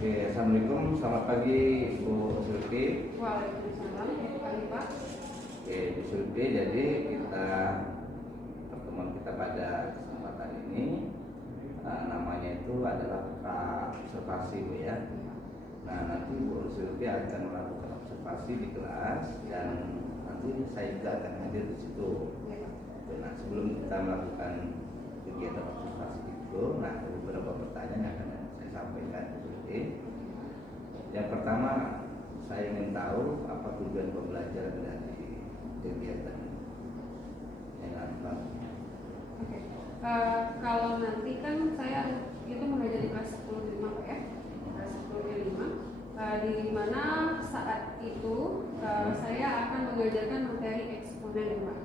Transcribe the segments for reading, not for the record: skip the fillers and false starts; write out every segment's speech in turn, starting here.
Oke, assalamualaikum, selamat pagi Bu Sulfi. Waalaikumsalam, selamat pagi Pak. Oke, Bu Sulfi, jadi pertemuan kita pada kesempatan ini namanya itu adalah observasi Bu ya. Nah, nanti Bu Sulfi akan melakukan observasi di kelas dan nanti saya juga akan hadir di situ. Nah, sebelum kita melakukan kegiatan observasi itu, nah ada beberapa pertanyaan yang akan saya sampaikan Bu Sulfi. Yang pertama, saya ingin tahu apa tujuan pembelajaran dari kegiatan yang apa? Oke. Kalau nanti kan saya itu mengajar di kelas 10.5 Pak ya, kelas 10.5, di mana saat itu saya akan mengajarkan materi eksponen Pak.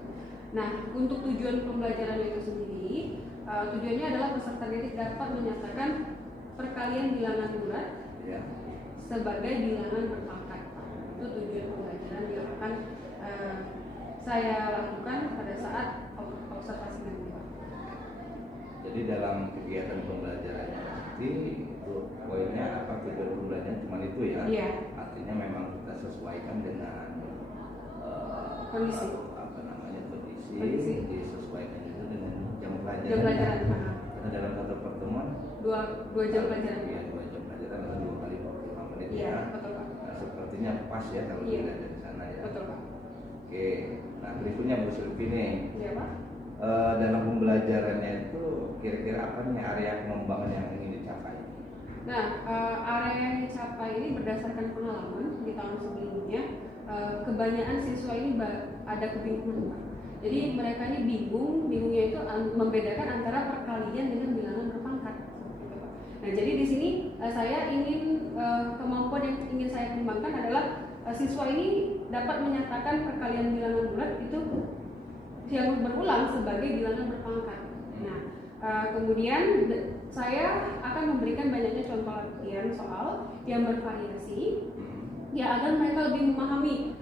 Nah, untuk tujuan pembelajaran itu sendiri, tujuannya adalah peserta didik dapat menyatakan perkalian bilangan bulat Ya. sebagai bilangan berpangkat. Itu tujuan pembelajaran yang akan saya lakukan pada saat observasi nanti. Jadi dalam kegiatan pembelajarannya nanti itu poinnya apa, tujuan pembelajaran cuma itu ya? Iya. Artinya memang kita sesuaikan dengan Kondisi. kondisi, disesuaikan itu dengan jam pelajaran. Jam pelajaran. Karena dalam satu pertemuan dua jam pelajaran. Iya, 2 jam pelajaran atau 2 kali 45 menit Iya, ya. betul Pak. Nah, sepertinya pas ya kalau Iya. dilihat dari sana ya. Betul Pak. Oke, nah berikutnya Bu Sulfi nih. Iya Pak. Dalam pembelajarannya itu kira-kira apa nih area pengembangan yang ingin dicapai? Nah, area yang dicapai ini berdasarkan pengalaman di tahun sebelumnya. Kebanyakan siswa ini ada kebingungan Pak. Jadi mereka ini bingungnya itu membedakan antara perkalian dengan bilangan berpangkat. Nah, jadi di sini saya ingin kemampuan yang ingin saya kembangkan adalah siswa ini dapat menyatakan perkalian bilangan bulat itu yang berulang sebagai bilangan berpangkat. Nah, kemudian saya akan memberikan banyaknya contoh latihan soal yang bervariasi, ya agar mereka lebih memahami,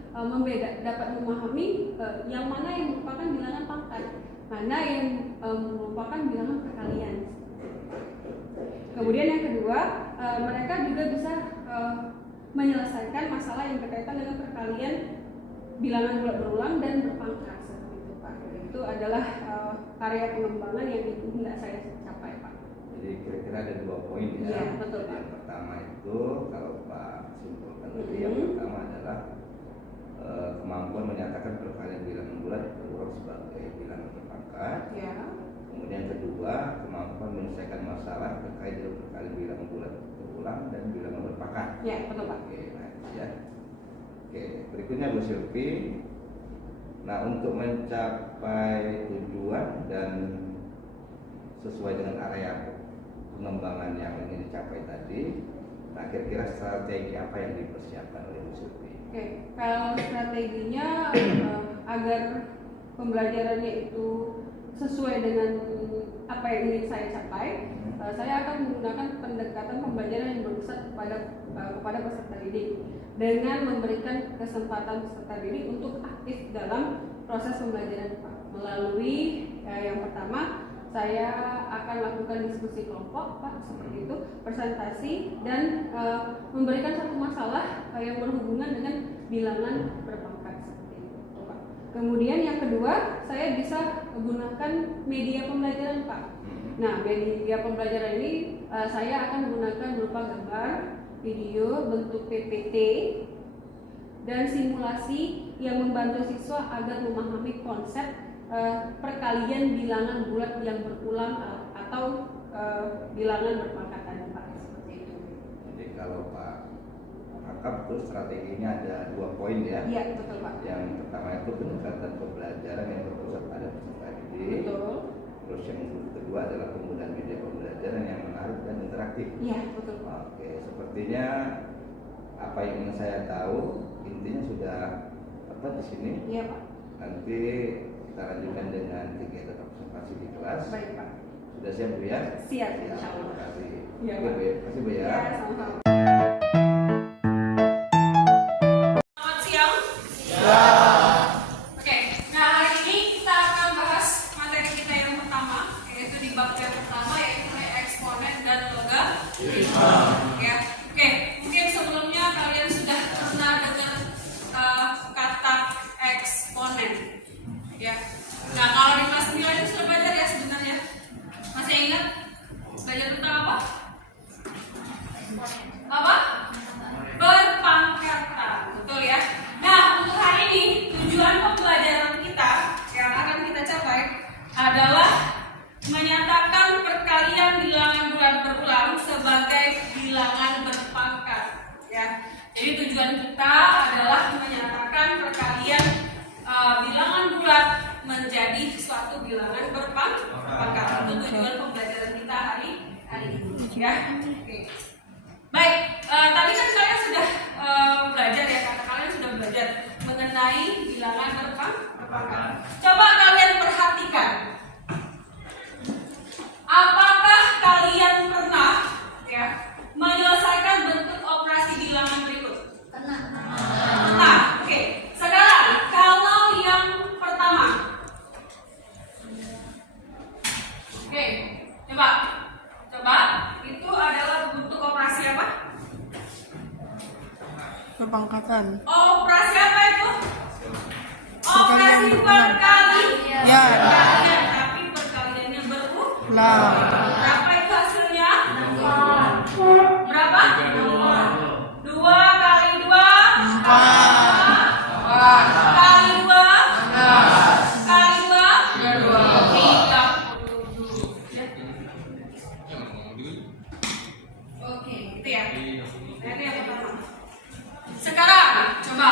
dapat memahami yang mana yang merupakan bilangan pangkat, mana yang merupakan bilangan perkalian. Kemudian yang kedua, mereka juga bisa menyelesaikan masalah yang berkaitan dengan perkalian bilangan bulat berulang dan berpangkat seperti itu Pak. Itu adalah area pengembangan yang tidak saya capai Pak. Jadi kira-kira ada 2 poin ya. Iya, betul Pak. Yang pertama itu kalau Pak simpulkan tadi, yang pertama adalah kemampuan menyatakan perkalian bilangan bulat berulang sebagai bilangan berpangkat. Ya. Kemudian kedua, kemampuan menyelesaikan masalah terkait dengan perkalian bilangan bulat berulang dan bilangan berpangkat. Ya, betul Pak. Oke, nah itu ya. Oke, berikutnya Bu Silvi. Nah, untuk mencapai tujuan dan sesuai dengan area pengembangan yang ingin dicapai tadi, nah kira-kira strategi apa yang dipersiapkan oleh Bu Silvi? Oke, kalau strateginya agar pembelajarannya itu sesuai dengan apa yang ingin saya capai, saya akan menggunakan pendekatan pembelajaran yang berpusat kepada peserta didik dengan memberikan kesempatan peserta didik untuk aktif dalam proses pembelajaran Pak. Melalui yang pertama, saya akan lakukan diskusi kelompok Pak, seperti itu, presentasi dan memberikan satu masalah yang berhubungan dengan bilangan berpangkat seperti itu Pak. Kemudian yang kedua, saya bisa menggunakan media pembelajaran Pak. Nah, media pembelajaran ini saya akan menggunakan berupa gambar, video, bentuk PPT, dan simulasi yang membantu siswa agar memahami konsep perkalian bilangan bulat yang berulang atau bilangan berpangkat tadi Pak, seperti itu. Jadi kalau Pak tangkap itu strateginya ada 2 poin ya. Iya, betul Pak. Yang pertama itu pendekatan pembelajaran yang berpusat pada peserta didik. Betul. Terus yang kedua adalah penggunaan media pembelajaran yang menarik dan interaktif. Iya, betul Pak. Oke, sepertinya apa yang ingin saya tahu intinya sudah tepat di sini. Iya Pak. Nanti kita lanjutkan dengan kegiatan observasi di kelas. Baik Pak. Sudah siap Bu ya? Siap, Siap. insya Allah. Terima kasih. Iya, Oke, Pak. Bu ya. Terima kasih Bu ya. Ya, sama-sama. Selamat siang. Oke, nah hari ini kita akan bahas materi kita yang pertama, yaitu di bab yang pertama, yaitu eksponen dan logaritma. Ya, oke. Ya. Nah, kalau di kelas 9 itu sudah belajar ya sebenarnya. Masih ingat belajar tentang apa? Apa? Berpangkatan, betul ya. Nah, untuk hari ini tujuan pembelajaran kita yang akan kita capai adalah menyatakan perkalian bilangan bulat berulang sebagai bilangan berpangkat. Ya, jadi tujuan kita adalah menyatakan perkalian bilangan bulat menjadi suatu bilangan berpangkat. Itu tujuan pembelajaran kita hari ini. Ya, oke. Baik, tadi kan kalian sudah belajar ya, kata kalian sudah belajar mengenai bilangan berpangkat. Coba kalian perhatikan, apakah kalian pernah ya menyelesaikan bentuk operasi bilangan berikut? Pernah. Nah, oke. Sekarang kalau yang pertama, oke, coba itu adalah bentuk operasi apa? Berpangkatan. Operasi apa itu? Operasi perkalian. Ya. Tapi perkaliannya berulang. Lah. Berapa itu hasilnya? Berapa? 2 kali 2 4. kali 2 kali 2 30. Oke, gitu ya. Nah, itu yang pertama. Sekarang coba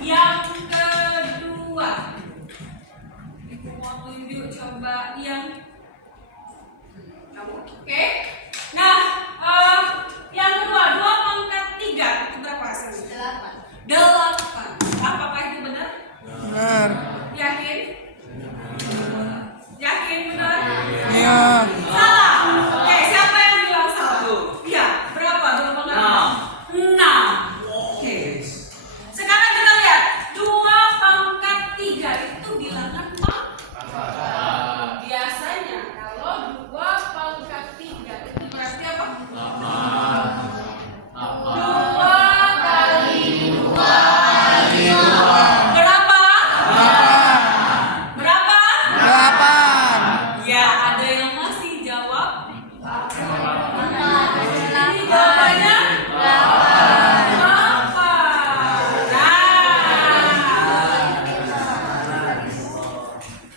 yang kedua. Ibu mau tunjuk coba yang kamu. Oke. Nah, yang kedua 2 pangkat 3 itu berapa hasilnya? 8. Apakah itu benar? Benar. Yakin? Yakin benar? Iya. Salah. Oke, siapa yang bilang salah? Iya, berapa? 2 pangkat 6. Oke. Sekarang kita lihat 2 pangkat 3 itu bilangan pangkat. Biasanya kalau 2 pangkat 3 itu berarti apa? 2 kali 2 berapa? Berapa? 8. Ya, ada yang masih jawab. Ini jawabannya 8.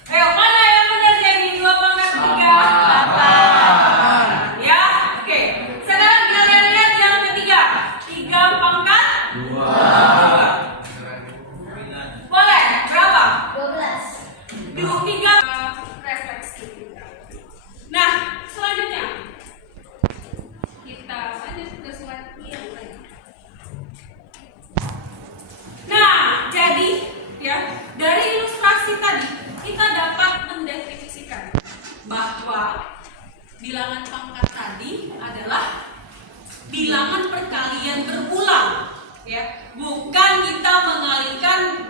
Ayo, mana yang benar jadi 2 pangkat 3? 8. Ya, oke. Sekarang kita lihat yang ketiga. 3 pangkat 2. Boleh, berapa? 3 refleksi kita. Nah, selanjutnya kita lanjut ke slide yang lain. Nah, jadi ya dari ilustrasi tadi kita dapat mendefinisikan bahwa bilangan pangkat tadi adalah bilangan perkalian berulang, ya, bukan kita mengalihkan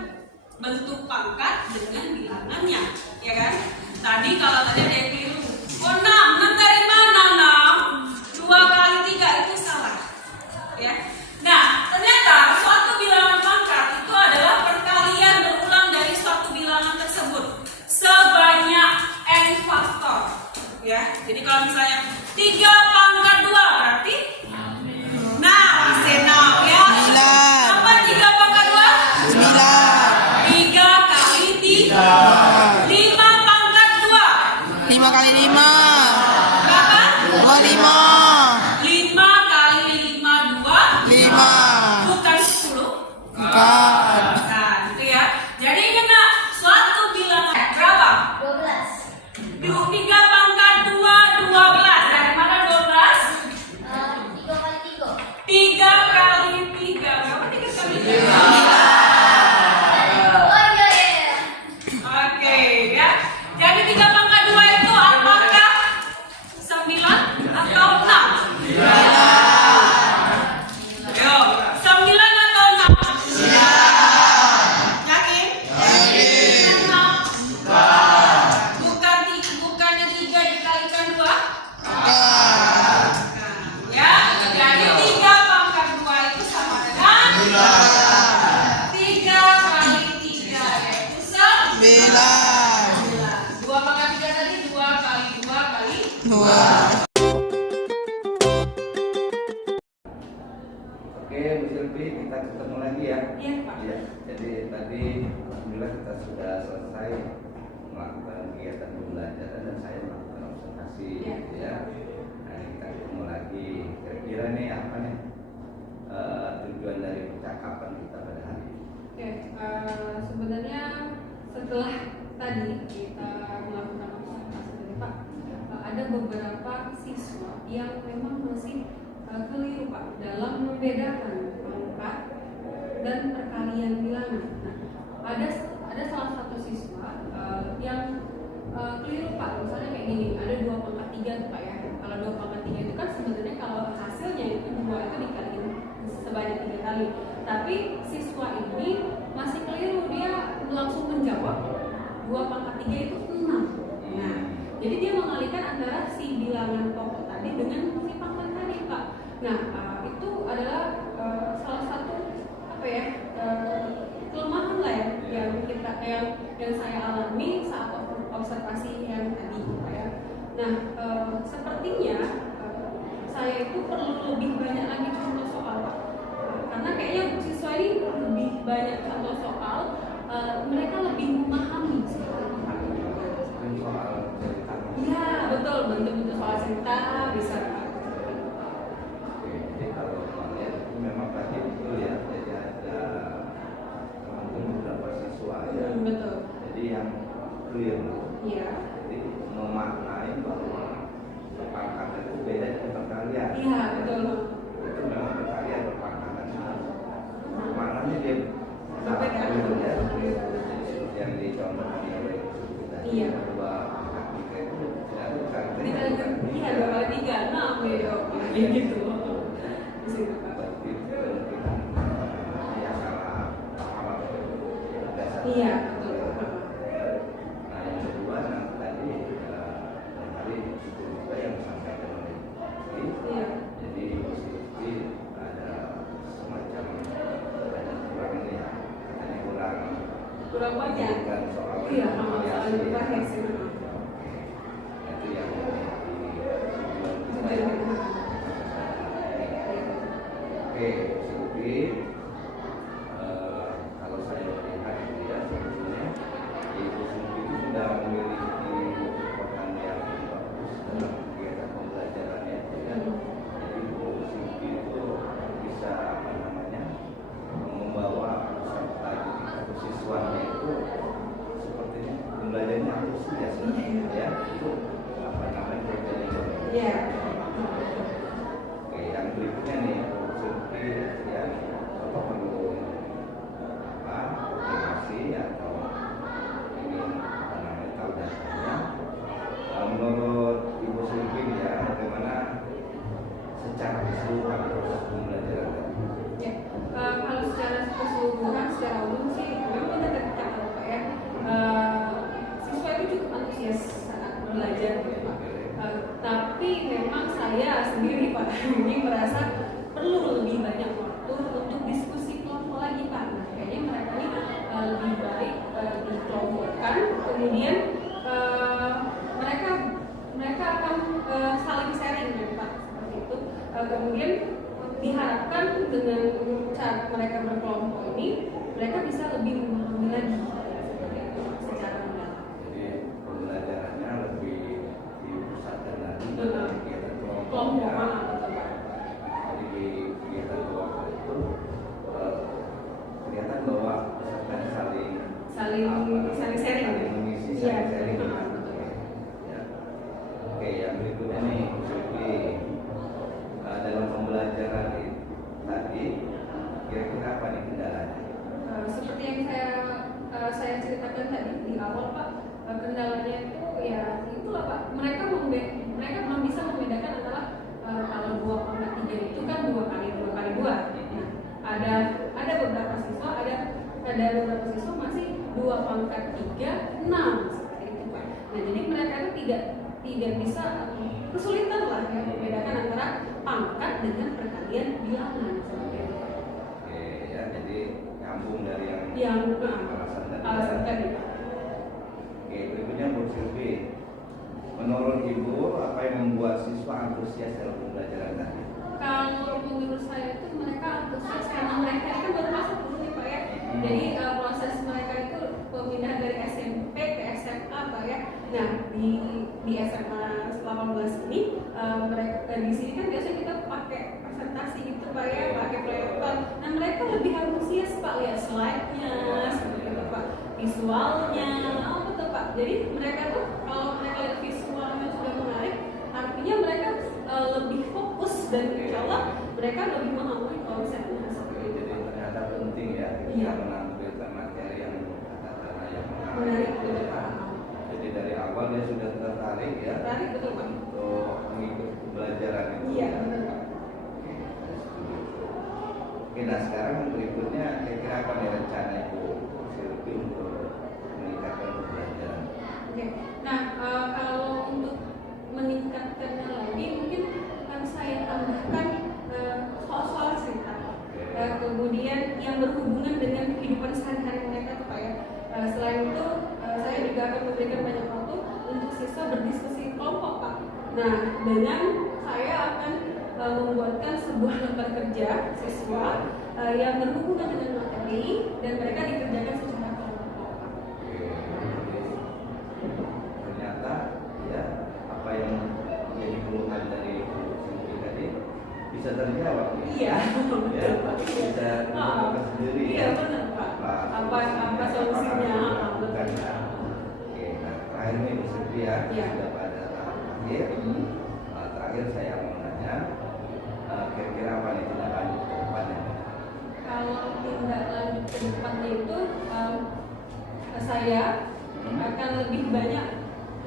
bentuk pangkat dengan bilangannya, ya kan? Tadi kalau tadi ada yang keliru, oh 6 dari mana 6? 2 kali 3 itu salah, ya. Nah, ternyata suatu bilangan pangkat itu adalah perkalian berulang dari suatu bilangan tersebut sebanyak n faktor, ya. Jadi kalau misalnya 3 pangkat 2 berarti masih 6, ya. 9. Apa 3 pangkat 2? 9. 3 kali 3. 5 pangkat 2. 5 kali 5. Berapa? 25. 5 kali 5 2. 5. Bukan 10. Bukan. Nah, gitu ya. Jadi ingat nggak? Suatu bilangan berapa? 12. 3 pangkat 2 12. Dari mana 12? 3 kali 3 kali 3. 3. Berapa 3 kali 3? Oh iya. Oke. 11. 2 pangkat 3 tadi 2 kali 2 kali 2. Oke, Bu Silvi, kita ketemu lagi ya. Iya, Pak. Ya, jadi tadi alhamdulillah kita sudah selesai melakukan kegiatan pembelajaran dan saya melakukan observasi, Ya. gitu ya. Nah, kita ketemu lagi. Kira-kira nih apa nih tujuan dari percakapan kita pada hari ini? Oke, sebenarnya setelah tadi kita melakukan observasi tadi Pak, ada beberapa siswa yang memang masih keliru Pak dalam membedakan pangkat dan perkalian bilangan. Nah, ada salah satu siswa yang keliru Pak, misalnya kayak gini, ada 2 pangkat 3 tuh Pak ya. Kalau 2 pangkat 3 itu kan sebenarnya kalau hasilnya itu 2 itu dikaliin sebanyak 3 kali. Tapi siswa ini masih keliru, dia langsung menjawab 2 pangkat 3 itu 6. Nah, jadi dia mengalihkan antara si bilangan pokok tadi dengan si pangkat tadi Pak. Nah, itu adalah salah satu apa ya kelemahan lah ya yang saya alami saat observasi yang tadi Pak ya. Nah, sepertinya saya itu perlu lebih banyak lagi contoh soal Pak. Karena kayaknya siswa ini lebih banyak contoh soal, mereka lebih memahami sebenarnya Pak. Ini soal cerita. Iya betul, bentuk-bentuk soal cerita bisa Pak. Oke, jadi kalau melihat itu memang tadi betul ya. Jadi ada mungkin beberapa siswa ya. Betul. Jadi yang keliru. Iya. Jadi memaknai bahwa perpangkatan itu beda dengan perkalian. Iya betul. Itu memang perkalian perpangkatan. Maknanya dia Berbeda. keliru ya. Jadi seperti yang dicontohkan oleh kita. Iya. Bahwa tiga itu tidak ada karakternya. Iya bukan 2 tiga. kali 3, 6 beda kayak gitu. Di situ Pak. Berarti kemungkinan ya salah paham atau dasar. Iya betul. Nah yang kedua nanti tadi hari itu juga yang disampaikan oleh Ibu. Iya. Jadi positif ada semacam ada kurang ini ya, katanya Kurang banyak. bukan soal Iya, soal variasi ya. variasi. Itu yang Oke, positif. Kalau saya melihat itu ya sebetulnya Ibu Sufi itu sudah memiliki kekuatan yang bagus dalam kegiatan pembelajarannya itu ya. Jadi Ibu Sufi itu bisa apa namanya membawa peserta didik atau siswanya itu sepertinya pembelajarannya antusias ya. Itu apa namanya terjadi. Iya. Oke, yang berikutnya nih Sufi ya Bapak perlu konfirmasi atau ingin apa namanya tahu dasarnya. Menurut Ibu Sufi ya bagaimana secara keseluruhan proses pembelajaran tadi? Ya, kalau secara keseluruhan, secara umum sih memang benar tadi kata Bapak ya, siswa itu cukup antusias saat belajar gitu Pak. Tapi memang saya sendiri Pak ini merasa perlu lebih banyak waktu untuk diskusi kelompok lagi Pak. Nah, kayaknya mereka ini lebih baik dikelompokkan, kemudian mereka akan saling sharing kan Pak seperti itu. Kemudian diharapkan dengan cara mereka berkelompok ini mereka bisa lebih memahami lagi seperti itu secara mendalam. Jadi pembelajarannya lebih dipusatkan lagi Betul. di kegiatan Kelompok kelompok. mana betul Pak? Jadi di kegiatan kelompok itu kelihatan bahwa pesertanya saling Saling sharing. saling mengisi, Iya, saling sharing. betul. Ya. Oke, yang berikutnya nih, Sufi, dalam pembelajaran tadi, kira-kira apa nih kendalanya? Seperti yang saya ceritakan tadi di awal Pak, kendalanya itu ya itulah Pak, mereka belum bisa membedakan antara kalau 2 pangkat 3 itu kan 2 kali 2 kali 2. Nah, ada beberapa siswa siswa masih 2 pangkat 3 6 seperti itu Pak. Nah, jadi mereka itu tidak bisa kesulitan lah ya membedakan antara pangkat dengan perkalian bilangan seperti itu Pak. Oke, ya, jadi nyambung dari Yang alasan tadi. alasan tadi Pak. dalam pembelajaran tadi? Kalau menurut saya itu mereka antusias karena mereka kan baru masuk dulu nih Pak ya. Jadi proses mereka itu pemindahan dari SMP ke SMA Pak ya. Nah di SMA 18 ini mereka di sini kan biasanya kita pakai presentasi gitu Pak ya, pakai proyektor. Nah mereka lebih antusias Pak lihat slide-nya, seperti itu Pak, visualnya, oh betul Pak. Jadi mereka tuh kalau mereka lihat visualnya sudah menarik, artinya mereka lebih fokus dan insya Allah mereka lebih memahami konsepnya seperti itu. Jadi ternyata penting ya kita Iya. menampilkan materi yang katakanlah yang Menarik menarik. betul Pak. Jadi dari awal dia sudah tertarik ya Menarik betul Pak. untuk mengikuti pembelajaran itu. Iya ya. benar Pak. Saya setuju. Oke, nah sekarang berikutnya kira-kira apa nih rencana Ibu Silvi untuk meningkatkan pembelajaran? Oke. Nah kalau untuk meningkatkannya lagi mungkin akan saya tambahkan soal-soal cerita. Kemudian yang berhubungan dengan kehidupan sehari-hari mereka tuh Pak ya. Selain itu saya juga akan memberikan banyak waktu untuk siswa berdiskusi kelompok Pak. Nah dengan saya akan membuatkan sebuah lembar kerja siswa yang berhubungan dengan materi dan mereka dikerjakan secara kelompok Pak. Ternyata ya apa yang menjadi keluhan dari Ibu Silvi tadi bisa terjawab nih. Iya, betul Ya, Pak. bisa ditemukan sendiri Iya ya. benar Pak. Apa Apa solusinya? betul. Oke, nah terakhir nih Bu Silvi ya, Iya. sudah pada tahap akhir. Terakhir saya mau nanya, kira-kira apa nih tindak lanjut ke depannya? Kalau tindak lanjut ke depannya itu saya akan lebih banyak.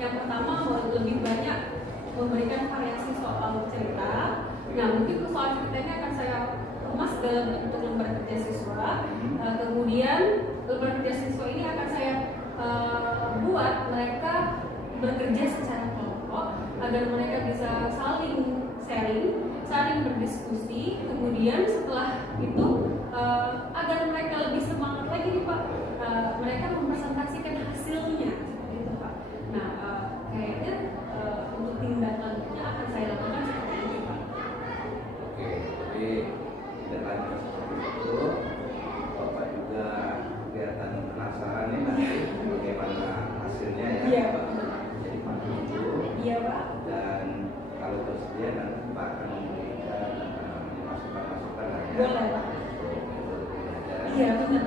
Yang pertama lebih banyak memberikan variasi soal cerita. Nah mungkin soal ceritanya akan saya kemas dalam bentuk lembar kerja siswa. Kemudian lembar kerja siswa ini akan saya buat mereka bekerja secara kelompok agar mereka bisa saling sharing, saling berdiskusi. Kemudian setelah itu agar mereka lebih semangat lagi nih Pak, mereka mempresentasikan hasilnya seperti itu Pak. Nah kayaknya untuk tindak lanjutnya akan saya lakukan seperti ini Pak. Oke, jadi tindak lanjut seperti itu. Bapak juga kelihatan penasaran nih nanti bagaimana hasilnya ya. Iya Pak. Jadi pantau dulu. Iya Pak. Dan kalau bersedia nanti Pak akan memberikan masukan-masukan lah ya. Boleh Pak. Untuk pembelajaran. Iya benar.